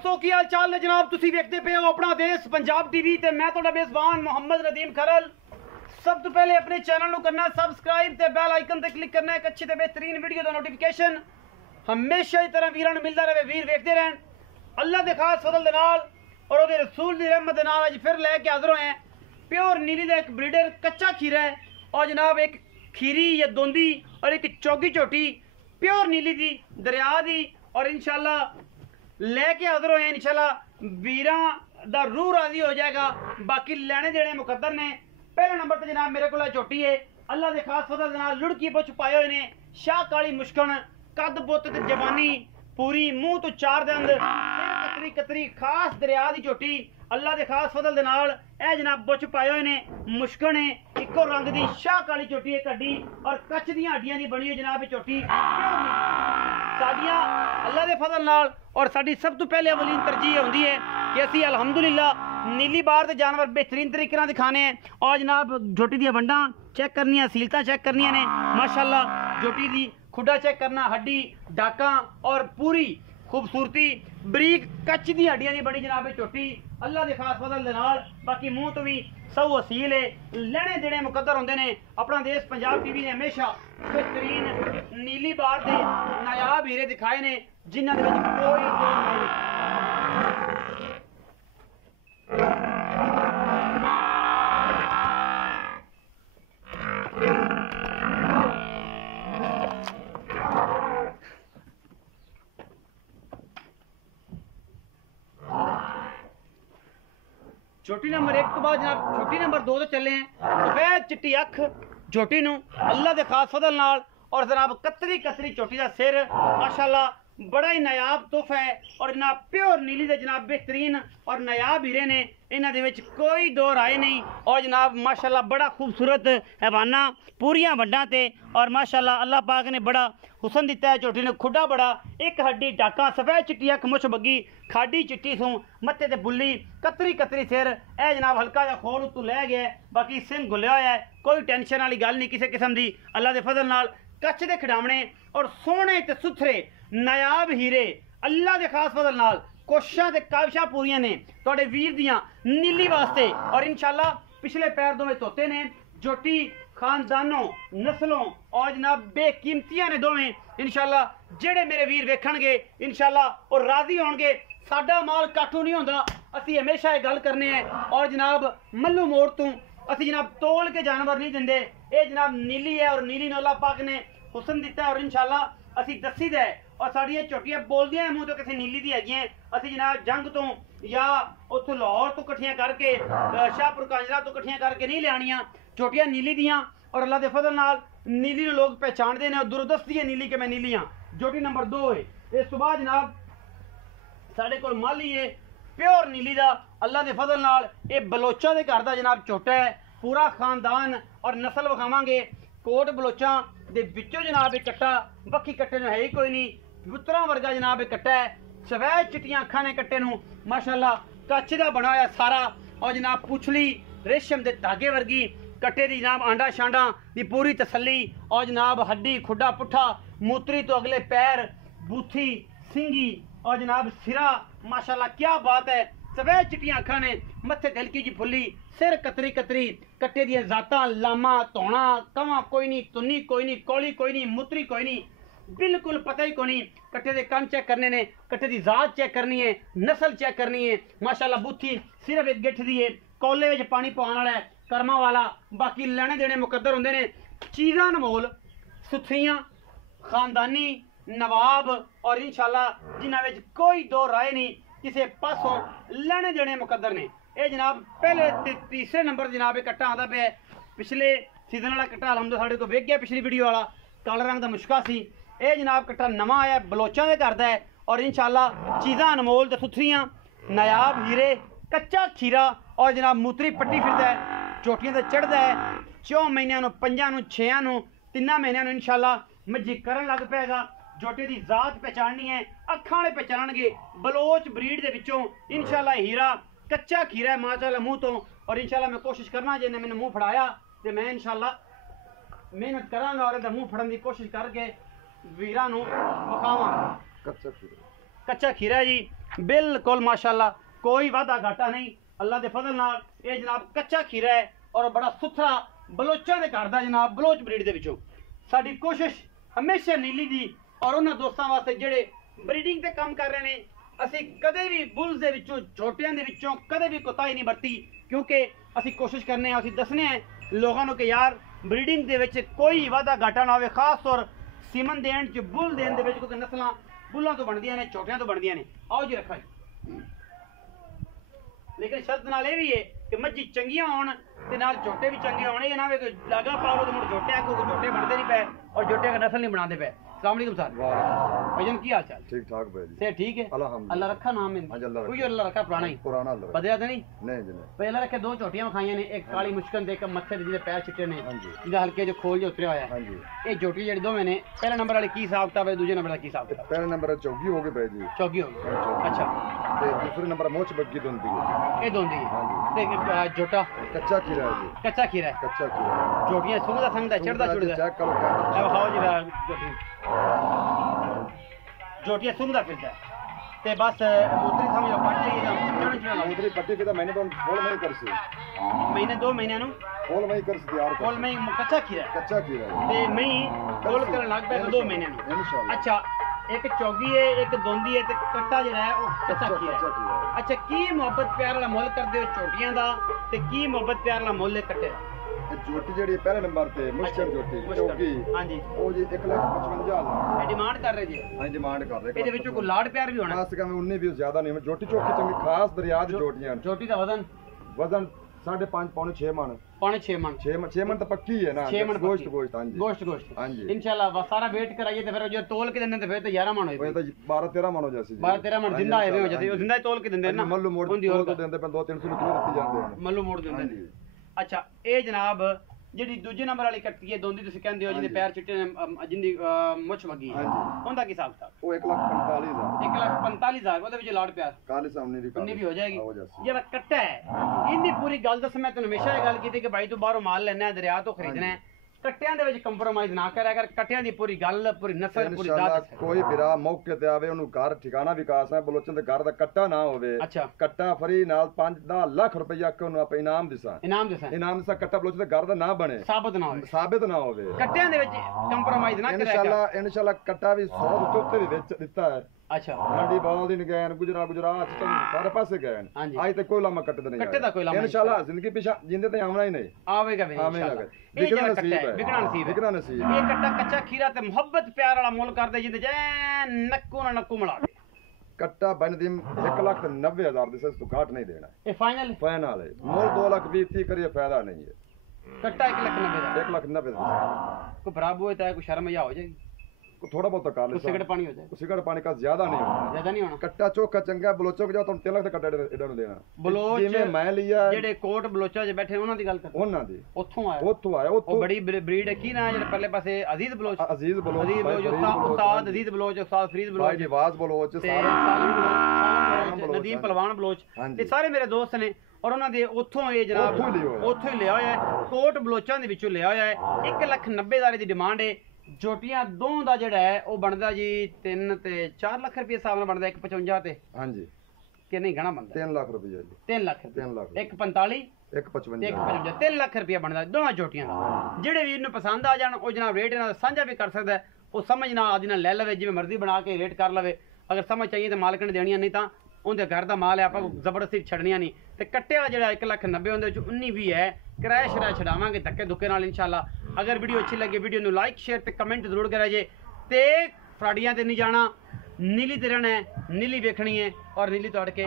दोस्तों की हाल चाल ने जनाब तुसी देखते पे हो अपना देश पंजाब टीवी ते मैं तुहाडा मेज़बान मोहम्मद नदीम खरल। सब तो पहले अपने चैनल को करना सबसक्राइब ते बेल आइकन ते क्लिक करना एक अच्छी ते बेहतरीन वीडियो दा नोटिफिकेशन हमेशा इस तरह वीरां नूं मिलदा रहे। वीर देखते रहन अल्लाह दे खास फजल दे नाल और ओहदे रसूल दी रहमत दे नाल अज फिर लैके हाज़र होए हैं प्योर नीली दा एक ब्रीडर कच्चा खीरा है और जनाब एक खीरी या दोंदी और एक चौगी झोटी प्योर नीली दी दरिया दी और इंशाल्लाह लेके हाज़र होए इंशाल्लाह वीरां दा रूह राजी हो जाएगा। बाकी लेने देने मुकद्दर ने। पहले नंबर पर जनाब मेरे को झोटी है अल्लाह के खास फजल दे नाल लुड़की पुछ पाए हुए ने शाह काली मुश्कन कद बुत ते जवानी पूरी मुंह तो चार दंद कतरी कतरी खास दरिया दी झोटी अल्लाह के खास फजल दे नाल ए जनाब बुछ पाए हुए ने मुश्कन है इको रंग दी शाह काली झोटी है कड्डी और कच्छ दी हड्डियां दी बनी है जनाब झोटी साडियां अल्लाह के फजल नाल और साडी सब तो पहले अवलीन तरजीह होंदी है कि असी अल्हम्दुलिल्लाह नीली बार के जानवर बेहतरीन तरीके नाल दिखाने हैं और जनाब झोटी दी वंडा चेक करनियां सीलता चेक करनियां ने माशाअल्लाह झोटी दी खुडा चेक करना हड्डी डाका और पूरी खूबसूरती बरीक कच्च दी हड्डियां दी बड़ी जनाब झोटी अल्लाह के खास फजल दे नाल। बाकी मुंह तो भी सब असील है लेने देने मुकद्दर होंदे ने। अपना देश पंजाब टीवी ने हमेशा बेहतरीन नीली बार दे नायाब हीरे दिखाए ने जिन्हां दे विच कोई झोटी नंबर एक तो बाद जनाब झोटी नंबर दो तो चले हैं सफेद चिट्टी अख झोटी नूं अल्लाह के खास फजल नाल और जनाब कतरी कतरी झोटी का सिर माशाअल्लाह बड़ा ही नायाब तोहफा है और जनाब प्योर नीली दे जनाब बेहतरीन और नायाब हीरे ने इन्हां दे विच कोई दो राय नहीं और जनाब माशाअल्लाह बड़ा खूबसूरत हैवाना पूरियां वड्डां ते और माशाअल्लाह अल्लाह पाक ने बड़ा हुसन दिता है। झोटी ने खुडा बड़ा एक हड्डी डाका सफेद चिट्टी अख मुछ बग्गी खाडी चिट्टी सूं मत्थे ते बुल्ली कतरी कतरी सिर ए जनाब हल्का जा खोल उत्तों लै गया बाकी सिंह घुलिया होया है कोई टेंशन वाली गल नहीं किसी किस्म की अल्लाह के फजल नाल कच्छ दे खिडावणे और सोहणे ते सुथरे नायाब हीरे अल्लाह के खास फजल नाल कोशिशां ते काविशां पूरियां ने तुहाडे वीर दियां नीली वास्ते और इंशाल्लाह पिछले पैर दोवें धोते ने झोटी खानदानों नस्लों और जनाब बेकीमतियां ने दोवें इंशाल्लाह जेड़े मेरे वीर वेखणगे इंशाल्लाह और राजी होणगे। साडा माल काठू नहीं होंदा असी हमेशा ये गल करने हैं और जनाब मल्लू मोड़ तों असी जनाब तोल के जानवर नहीं दिंदे ये जनाब नीली है और नीली नूं अल्लाह पाक ने हुसन दिता है और इंशाल्लाह असी दसी दा है और साड़ियां झोटियां बोलदियां मूँह तो किसी नीली दी हैगियां असी जनाब जंग तो या उत्थों लाहौर तो कट्ठियां करके शाहपुर कांजरा तो कट्ठियां करके नहीं लियानियां झोटियां नीली दियां और अल्लाह के फजल नाल नीली नूं लोग पहचानते हैं और दुरदस्ती है नीली के मैं नीली हाँ। झोटी नंबर 2 है इस तो बाद जनाब साढ़े कोल माली है प्योर नीली दा अल्लाह के फजल नाल ये बलोचा के घर का जनाब झोटा है पूरा खानदान और नस्ल विखावांगे कोट बलोचा दे विचों जनाब एक कट्टा बक्खी कट्टे नूं है ही कोई नहीं पुत्तरां वर्गा जनाब एक कट्टा है सफेद चिट्टियां अखां ने कट्टे नूं माशाअल्लाह कच्छ दा बना होया सारा और जनाब पुछली रेशम दे धागे वर्गी कट्टे दी जनाब आंडा शांडा दी पूरी तसल्ली और जनाब हड्डी खुडा पुट्ठा मूत्री तो अगले पैर बूथी सिंगी और जनाब सिरा माशाअल्लाह क्या बात है सफेद चिट्टियां अखां ने मत्थे हल्की जी फुल्ली सिर कतरी कतरी कट्टे दी जातां लामा धौणा कवां कोई नहीं तुन्नी कोई नहीं कौली कोई नहीं मूत्री कोई नहीं बिल्कुल पता ही कोई नहीं। कट्टे दे कन चेक करने ने कट्टे दी जात चेक करनी है नस्ल चेक करनी है माशाअल्लाह बूथी सिर्फ एक गिठ दी है कौले विच पानी पाउण वाला है कर्मा वाला बाकी लेने देने मुकद्दर होंदे ने चीज़ां अनमोल सुथरियां खानदानी नवाब और इंशाल्लाह जिन्हां विच कोई दो राय नहीं किसी पासों लेने देने मुकद्दर ने। ये जनाब पहले तीसरे नंबर जनाब एक कट्टा आता पे पिछले सीजन वाला कट्टा अलहमदुलिल्लाह साढ़े को वेख गया पिछली वीडियो वाला काला रंग का मुश्का सी ये जनाब कट्टा नवा आया बलोचा के घर है और इंशाल्लाह चीज़ां अनमोल ते सुथरियां नायाब हीरे कच्चा खीरा और जनाब मूत्री पट्टी फिरदा है झोटियां ते चढ़दा है 4 महीनों 5 6 3 महीनों इंशाल्लाह मज्जी करन लग पेगा। झोटे की जात पहचाननी है अखां वाले पहचानणगे बलोच ब्रीड दे विचों इंशाल्लाह हीरा कच्चा खीरा है माशाअल्लाह मुँह तो और इंशाल्लाह मैं कोशिश करना जे मैंने मुँह फड़ाया तो मैं इंशाल्लाह मेहनत करांगा और मुँह फड़न की कोशिश करके वीरां नूं विखावांगा। कच्चा खीरा जी बिल्कुल माशाल्लाह कोई वादा घाटा नहीं अल्लाह के फजल नाल। ये जनाब कच्चा खीरा है और बड़ा सुथरा बलोचा के घर का जनाब बलोच ब्रीड के विचों। साडी कोशिश हमेशा नीली दी और उन्होंने दोस्तों वास्ते जेडे ब्रीडिंग ते काम कर रहे हैं असी कदे भी बुल्स दे विचों छोटियां दे विचों कदे भी कोताही नहीं बरती, क्योंकि असी कोशिश करने असी दसने हैं लोगों को कि यार ब्रीडिंग दे विच कोई वादा घाटा ना हो। खास तौर सीमन देन च बुल देन दे विच क्योंकि नस्लां बुल्लां तो बनदियां ने छोटियां तो बनदियां ने। आओ जी रखा जी, लेकिन शर्त नाल ये भी है कि मज्जी चंगियां होण ते नाल झोटे भी चंगे होने। ये ना वे कोई लागा पाओ तो मुड़ झोटे आ कोई झोटे बनते नहीं पे और झोटे का नस्ल नहीं बनाते पे। अस्सलाम वालेकुम सर, भाईजान की हाल चाल? ठीक ठाक भाई जी। से ठीक है अल्लाह रखा नाम है कोई अल्लाह रखा पुराना ही पुराना अल्लाह बदलिया तो नहीं नहीं जी नहीं। पहले रखे दो छोटियां खाइयां ने, एक काली मुश्किल ते एक मत्थे दे जिहदे पैर चिट्टे ने जिहदा हल्के जो खोल जो उतरिया होया है। हां जी ये झोटी जेडी दोवें ने पहले नंबर वाली की हिसाब किताब है, दूसरे नंबर वाला की हिसाब किताब? पहले नंबर चौकी हो गई भाई जी, चौकी हो गई। अच्छा ते दूसरे नंबर मोच बग्गी दोंदी है। ये दोंदी है ते झोटा कच्चा खीरा है जी, कच्चा खीरा है। कच्चा खीरा झोटियां सुंगदा संगदा चढ़दा चढ़दा चेक करो क्या अब खाओ जी झोटियां सुंगदा फिरदा ते बस उतरी समझ लो पट जाइए चढ़न चढ़न उधरी पट्टी के तो मैंने तो खोल नहीं कर सी महीने 2 महीने नु खोल नहीं कर सी यार खोल में कच्चा खीरा है कच्चा खीरा है ते मैं खोल कर लग पे 2 महीने नु इंशाल्लाह। अच्छा एक चौगी है एक दोंदी है ते कट्टा जेड़ा है वो कच्चा खीरा है। अच्छा की मोहब्बत प्यार वाला मुੱਲ करदे हो छोटियां दा ते की मोहब्बत प्यार वाला मुੱਲ कट्टे दा? झोटी जेडी पहले नंबर पे मुश्किल झोटी चौकी हां जी वो जी 1,55,000 ये डिमांड कर रहे जी? हां डिमांड कर रहे ਇਹਦੇ ਵਿੱਚੋਂ ਕੋਈ ਲਾੜ ਪਿਆਰ ਵੀ ਹੋਣਾ? खास कम 19 भी ज्यादा नहीं झोटी चौकी चंगी खास दरिया दी झोटियां छोटी का वजन वजन 5.5 पौने 6 मन पौने 6 मन 6 मन तो पक्की है ना 6 मन गोश्त गोश्त हां जी गोश्त हां जी इंशाल्लाह बस सारा वेट कराइए तो फिर जो तोल के देने तो फिर तो 11 मन वो होई तो 12-13 मन हो जासी जी 12-13 मन जिंदा है हो जाती वो जिंदा ही तोल के देंदे ना मल्लू मोड़ तो देंदे पे 2-300 किलो दित्ती जांदे हैं मल्लू मोड़ देंदे। अच्छा ए जनाब ਜਿਹੜੀ ਦੂਜੇ ਨੰਬਰ ਵਾਲੀ ਕੱਟੀ ਹੈ ਦੋਂਦੀ ਤੁਸੀਂ ਕਹਿੰਦੇ ਹੋ ਜਿਹਦੇ ਪੈਰ ਚਿੱਟੇ ਨੇ ਜਿੰਦੀ ਮੁੱਛ ਵਗੀ ਹੈ ਉਹਦਾ ਕੀ ਹਿਸਾਬ ਕਿਤਾਬ? ਉਹ 1,45,000 1,45,000 ਉਹਦੇ ਵਿੱਚ ਲਾੜ ਪਿਆਰ ਕਾਲੇ ਸਾਹਮਣੇ ਦੀ ਉੰਨੀ ਵੀ ਹੋ ਜਾਏਗੀ। ਜਿਹੜਾ ਕੱਟਾ ਹੈ ਇਹਦੀ ਪੂਰੀ ਗੱਲ ਦੱਸ, ਮੈਂ ਤੈਨੂੰ ਹਮੇਸ਼ਾ ਇਹ ਗੱਲ ਕੀਤੀ ਕਿ ਭਾਈ ਤੂੰ ਬਾਹਰੋਂ ਮਾਲ ਲੈਣਾ ਹੈ ਦਰਿਆ ਤੋਂ ਖਰੀਦਣਾ ਹੈ, ਕੱਟਿਆਂ ਦੇ ਵਿੱਚ ਕੰਪਰੋਮਾਈਜ਼ ਨਾ ਕਰਿਆ ਕਰ। ਕੱਟਿਆਂ ਦੀ ਪੂਰੀ ਗੱਲ ਪੂਰੀ ਨਸਲ ਪੂਰੀ ਦਾਤ ਕੋਈ ਵੀਰਾ ਮੌਕੇ ਤੇ ਆਵੇ ਉਹਨੂੰ ਘਰ ਠਿਕਾਣਾ ਵਿਕਾਸ ਹੈ ਬਲੋਚਨ ਦੇ ਘਰ ਦਾ ਕੱਟਾ ਨਾ ਹੋਵੇ। ਅੱਛਾ ਕੱਟਾ ਫਰੀ ਨਾਲ 5-10 ਲੱਖ ਰੁਪਈਆ ਕਿ ਉਹਨੂੰ ਆਪਾਂ ਇਨਾਮ ਦਿਸਾਂ ਇਨਾਮ ਦਿਸਾਂ ਕੱਟਾ ਬਲੋਚਨ ਦੇ ਘਰ ਦਾ ਨਾ ਬਣੇ ਸਾਬਤ ਨਾ ਹੋਵੇ ਕੱਟਿਆਂ ਦੇ ਵਿੱਚ ਕੰਪਰੋਮਾਈਜ਼ ਨਾ ਕਰਿਆ ਕਰ। ਇਨਸ਼ਾਅੱਲਾ ਕੱਟਾ ਵੀ 100 ਦੇ ਉੱਤੇ ਵੀ ਵਿੱਚ ਦਿੱਤਾ ਹੈ। अच्छा मंडी बाउदीन गए गुजरात सारे पासे गए आज तक कोई लामा कट्टे नहीं इंशाल्लाह जिंदगी पीछे जिंदे ते आना ही नहीं आवेगा भी इंशाल्लाह बिकना नसीब है। ये कट्टा कच्चा खीरा ते मोहब्बत प्यार वाला मुੱਲ करदे जिंदे जे नक्कू ना नक्कू मिला दे कट्टा बन दिन 1,90,000 से तो घाट नहीं देना ये फाइनल है मुੱਲ 2,20,30 करिए फायदा नहीं है। कट्टा 1,90,000 1,90,000 को बराबर होता है कोई शर्म या हो जाएगी थोड़ा बहुत तो कर ले सिगरेट पानी हो जाए सिगरेट पानी का ज्यादा नहीं होना कट्टा चोखा चंगा बलोचो के जाओ तुम 3 लाख का कट्टा एडा नु देना बलोच जिਵੇਂ मैं लिया ਜਿਹੜੇ ਕੋਟ ਬਲੋਚਾ 'ਚ ਬੈਠੇ ਉਹਨਾਂ ਦੀ ਗੱਲ ਕਰ ਉਹਨਾਂ ਦੀ ਉੱਥੋਂ ਆਇਆ ਉਹ ਬੜੀ ਬਰੀਡ ਹੈ ਕੀ ਨਾ ਜਿਹੜਾ ਪਰਲੇ ਪਾਸੇ ਅਜ਼ੀਜ਼ ਬਲੋਚ ਅਜ਼ੀਜ਼ ਬਲੋਚ ਉਸਤਾਦ ਅਜ਼ੀਜ਼ ਬਲੋਚ ਉਸਤਾਦ ਫਰੀਦ ਬਲੋਚ ਭਾਈ ਨਵਾਜ਼ ਬਲੋਚ ਨਦੀਮ ਪਹਿਲਵਾਨ ਬਲੋਚ ਇਹ ਸਾਰੇ ਮੇਰੇ ਦੋਸਤ ਨੇ ਔਰ ਉਹਨਾਂ ਦੇ ਉੱਥੋਂ ਇਹ ਜਨਾਬ ਉੱਥੋਂ ਹੀ ਲਿਆ ਹੋਇਆ ਹੈ ਕੋਟ ਬਲੋਚਾਂ ਦੇ ਵਿੱਚੋਂ ਲਿਆ ਹੋਇਆ ਹੈ। 1,90,000 ਦੀ ਡਿਮਾਂਡ ਹੈ। ਜੋਟੀਆਂ ਦੋ ਦਾ ਜਿਹੜਾ ਹੈ ਉਹ ਬਣਦਾ ਜੀ 3 ਤੇ 4 ਲੱਖ ਰੁਪਏ ਹਿਸਾਬ ਨਾਲ ਬਣਦਾ 1,55 ਤੇ ਹਾਂਜੀ ਕਿ ਨਹੀਂ ਗਣਾ ਬਣਦਾ 3 ਲੱਖ ਰੁਪਏ ਜੀ 3 ਲੱਖ 1,45 1,55 3 ਲੱਖ ਰੁਪਏ ਬਣਦਾ ਦੋਵਾਂ ਜੋਟੀਆਂ ਦਾ। ਜਿਹੜੇ ਵੀਰ ਨੂੰ ਪਸੰਦ ਆ ਜਾਣ ਉਹ ਜਨਾਬ ਰੇਟ ਇਹਨਾਂ ਦਾ ਸਾਂਝਾ ਵੀ ਕਰ ਸਕਦਾ, ਉਹ ਸਮਝ ਨਾਲ ਆਦੀ ਨਾਲ ਲੈ ਲਵੇ ਜਿਵੇਂ ਮਰਜ਼ੀ ਬਣਾ ਕੇ ਰੇਟ ਕਰ ਲਵੇ। ਅਗਰ ਸਮਝ ਚਾਹੀਏ ਤਾਂ ਮਾਲਕ ਨੇ ਦੇਣੀਆਂ, ਨਹੀਂ ਤਾਂ ਉਹਦੇ ਘਰ ਦਾ ਮਾਲ ਹੈ ਆਪਾਂ ਜ਼ਬਰਦਸਤੀ ਛੱਡਣੀਆਂ ਨਹੀਂ। ਤੇ ਕੱਟਿਆ ਜਿਹੜਾ 1,90,000 ਉਹਦੇ ਵਿੱਚ 19 ਵੀ ਹੈ ਕਿਰਾਇਆ ਸ਼ਰਾਇਆ ਛਡਾਵਾਂਗੇ ਧੱਕੇ ਧੁੱਕੇ ਨਾਲ ਇੰਸ਼ਾਅੱਲਾ। ਅਗਰ ਵੀਡੀਓ ਅੱਛੀ ਲੱਗੇ ਵੀਡੀਓ ਨੂੰ ਲਾਈਕ ਸ਼ੇਅਰ ਤੇ ਕਮੈਂਟ ਜ਼ਰੂਰ ਕਰਿਆ ਜੇ। ਤੇ ਫਰਾਡੀਆਂ ਤੇ ਨਹੀਂ ਜਾਣਾ, ਨੀਲੀ ਤੇ ਰਹਿਣਾ ਹੈ, ਨੀਲੀ ਵੇਖਣੀ ਹੈ ਔਰ ਨੀਲੀ ਤੋੜ ਕੇ